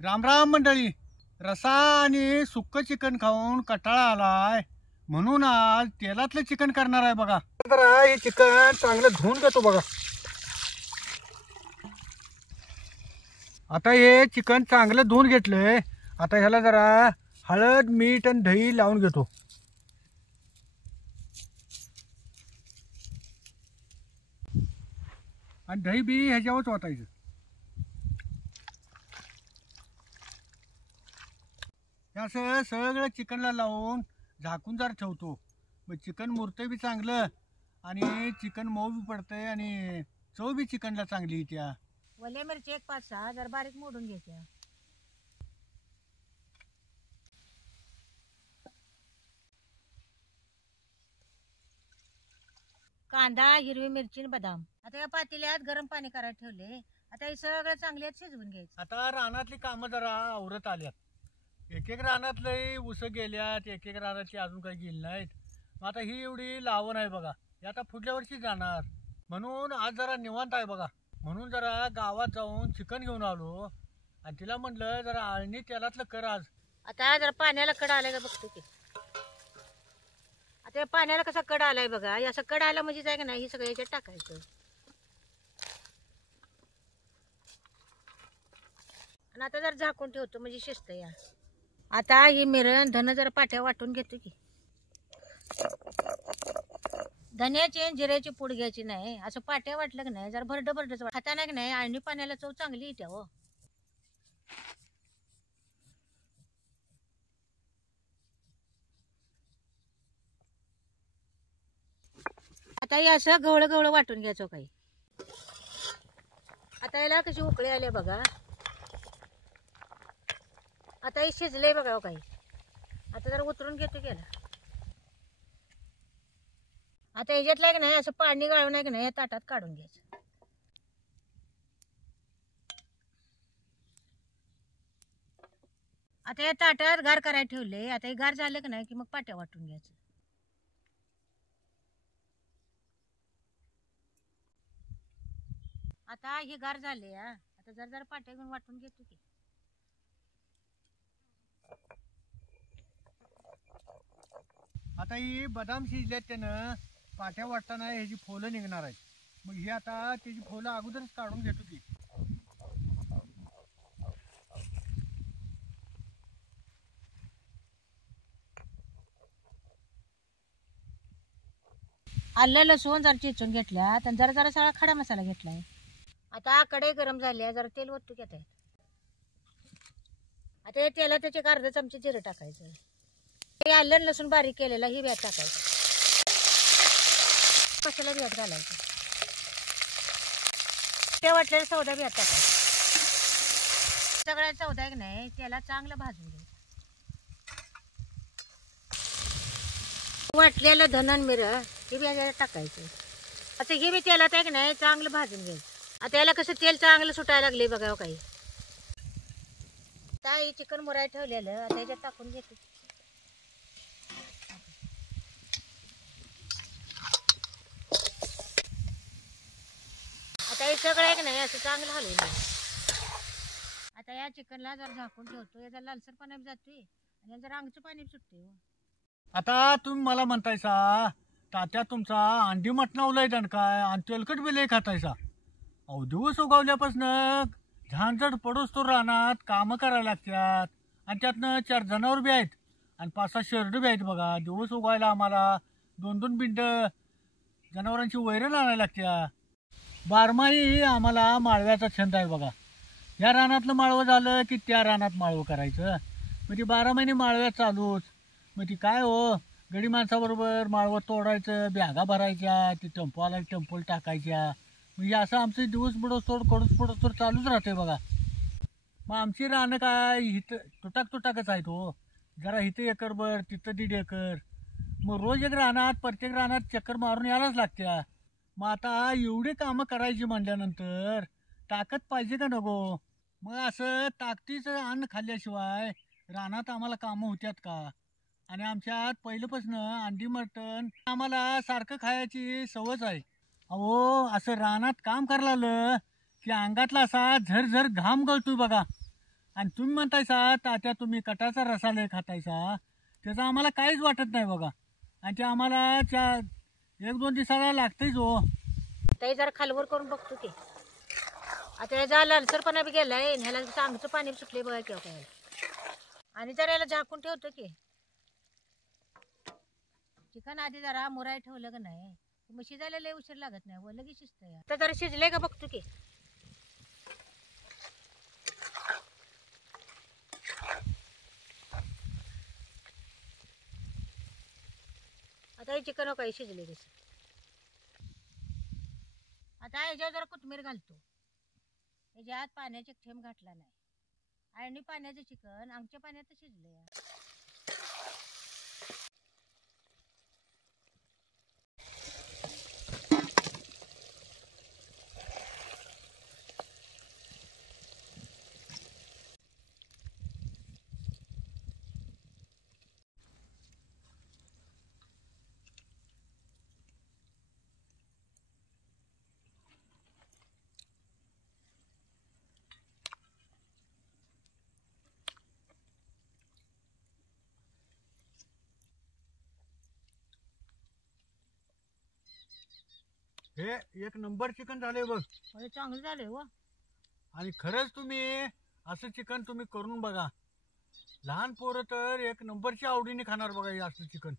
राम राम मंडळी. रसा आणि सुक्क चिकन खाऊन कटाळा आलाय म्हणून आज तेलातलं चिकन करणार आहे बघा. तर हे चिकन चांगलं धुवून घेतो बघा. आता हे चिकन चांगलं धुवून घेतलंय. आता ह्याला जरा हळद मीठ आणि दही लावून घेतो. आणि दही बी ह्याच्यावरच वाटायचं. असं सगळं चिकनला लावून झाकून जर ठेवतो मग चिकन मुरतंय बी चांगलं आणि चिकन मऊ बी पडतंय आणि चव बी चिकनला चांगली येत्या. वल्या मिरची एक 5-6 जर बारीक मोडून घ्यायच्या. कांदा हिरवी मिरची आणि बदाम. आता या पातेल्यात गरम पाणी करायला ठेवले. आता हे सगळं चांगले शिजवून घ्यायचं. आता रानातली कामं जरा आवरत आल्यात. एक एक रानातले ऊस गेल्यात, एक एक रानातली अजून काही गेली नाहीत. मग आता ही एवढी लावण आहे बघा. ही आता पुढल्या वर्षी जाणार म्हणून आज जरा निवांत आहे बघा. म्हणून जरा गावात जाऊन चिकन घेऊन आलो आणि तिला म्हटलं जरा आळणी तेलातलं कर आज. आता जरा पाण्याला कड आलाय का बघतो की. आता या पाण्याला कसा कड आलाय बघा. असं कड आला म्हणजे काय का नाही, हे सगळं याच्यात टाकायचं आणि आता जर झाकून ठेवतो म्हणजे शिजतं या. आता ही मिरण धन जरा पाट्या वाटून घेतो की. धन्याची आणि जिऱ्याची पूड घ्यायची नाही. असं पाट्या वाटलं की नाही जरा भरड भरडच खाताना की नाही आणि पाण्याला चव चांगली येते हो. आता हे असं गवळं गवळं वाटून घ्यायचं काही. आता याला कशी उकळी आली बघा. आता हे शिजलंय बघा काही. आता जरा उतरून घेतो गेला. आता ह्याच्यातलं की नाही असं पाणी गाळून आहे की नाही या ताटात काढून घ्यायचं. आता या ताटात गार करायला ठेवले. आता हे गार झालं की नाही की मग पाट्या वाटून घ्यायचं. आता हे गार झाले या. आता जरा जरा पाट्या घेऊन वाटून घेतो की. आता ही बदाम शिजल्यात त्यानं पाट्या वाटताना ह्याची फोलं निघणार आहेत. मग ही आता त्याची फोलं अगोदरच काढून घेतो की. आलं लसूण जरा चिचून घेतल्या. आणि जरा जरा सगळा खडा मसाला घेतलाय. आता कढई गरम झाली आहे. जरा तेल ओतू घेत आहे. आता हे तेलात त्याचे एक अर्धा चमचे जिरं टाकायचं. हे आलं लसूण बारीक केलेला ही व्यात टाकायचं. मसाला व्यात घालायचं. ते वाटलेलं सौदा व्यात टाकायचं. सगळ्या सौदा एक नाही त्याला चांगलं भाजून घ्यायचं. वाटलेलं धन मिरं हे बी याच्यात टाकायचं. आता हे बी तेलात आहे की नाही चांगलं भाजून घ्यायचं. आता याला कसं तेल चांगलं सुटायला लागले बघा काही. आता हे चिकन मुराय ठेवलेलं आता याच्यात टाकून घेते. आता हे सगळं आहे की नाही असं चांगलं हलवून. आता या चिकनला जर झाकून ठेवतो. याचा लालसर पाणी जातोय आणि याचं रांगचं पाणी सुटते. आता तुम्ही मला म्हणतायसा तात्या तुमचा अंडी मटणावलंय दणकाय आणि तेलकट बी लय खातायसा. अहो दिवस उगवल्यापासनं झांझट पडोस तो रानात कामं करायला लागतात आणि त्यातनं 4 जनावर बी आहेत आणि 5-6 शेरडं बी आहेत बघा. दिवस उगवायला आम्हाला 2-2 बिंड जनावरांची वैरण आणायला लागत्या. बारमाही आम्हाला माळव्याचा छंद आहे बघा. या रानातलं माळवं झालं की त्या रानात माळवं करायचं. मग ती 12 महिने माळव्यात चालूच. मग ती काय हो गडी माणसाबरोबर माळवं तोडायचं, बॅगा भरायच्या, ती टेम्पो आला टेम्पोला टाकायच्या. म्हणजे असं आमचं दिवस बुडोस्तोड कडूस पडोस्तोड चालूच राहते बघा. मग आमची रानं काय इथं तुटाकच आहेत हो. जरा इथं एकरभर तिथं 1.5 एकर. मग रोज एक रानात प्रत्येक रानात चक्कर मारून यायलाच लागत्या. मग आता एवढी कामं करायची म्हणल्यानंतर ताकद पाहिजे का नको. मग असं ताकदीचं अन्न खाल्ल्याशिवाय रानात आम्हाला कामं होत्यात का. आणि आमच्यात पहिल्यापासनं अंडी मटण आम्हाला सारखं खायची सवयच आहे. अहो असं रानात काम करायला लागलं की अंगातला असा झरझर घाम गळतोय बघा. आणि तुम्ही म्हणतायसा तात्या तुम्ही कटाचा रसा लय खातायसा, त्याचं आम्हाला काहीच वाटत नाही बघा. आणि ते आम्हाला 1-2 दिवसाला लागतंच हो. ताई जरा खालवर करून बघतो की. आता याचा लालसरपणा बी गेलाय, ह्याला चांगचं पाणी सुटले बघा किंवा काय. आणि जरा याला झाकून ठेवतो की. चिकन आधी जरा मुराय ठेवलं का नाही मग शिजायला लय उशीर लागत नाही व लगेच शिजतंय. आता जरा शिजलंय का बघतो की. आता हे चिकन काही शिजले तसं. आता ह्याच्यावर जरा कोथिंबीर घालतो. ह्याच्यात पाण्याचे थेंब घातला नाही आणि पाण्याचं चिकन आमच्या पाण्यात शिजलंय. हे एक नंबर चिकन झालंय बघ. म्हणजे चांगलं झालंय व. आणि खरंच तुम्ही असं चिकन तुम्ही करून बघा. लहान पोरं तर एक नंबरची आवडीने खाणार बघा हे असं चिकन.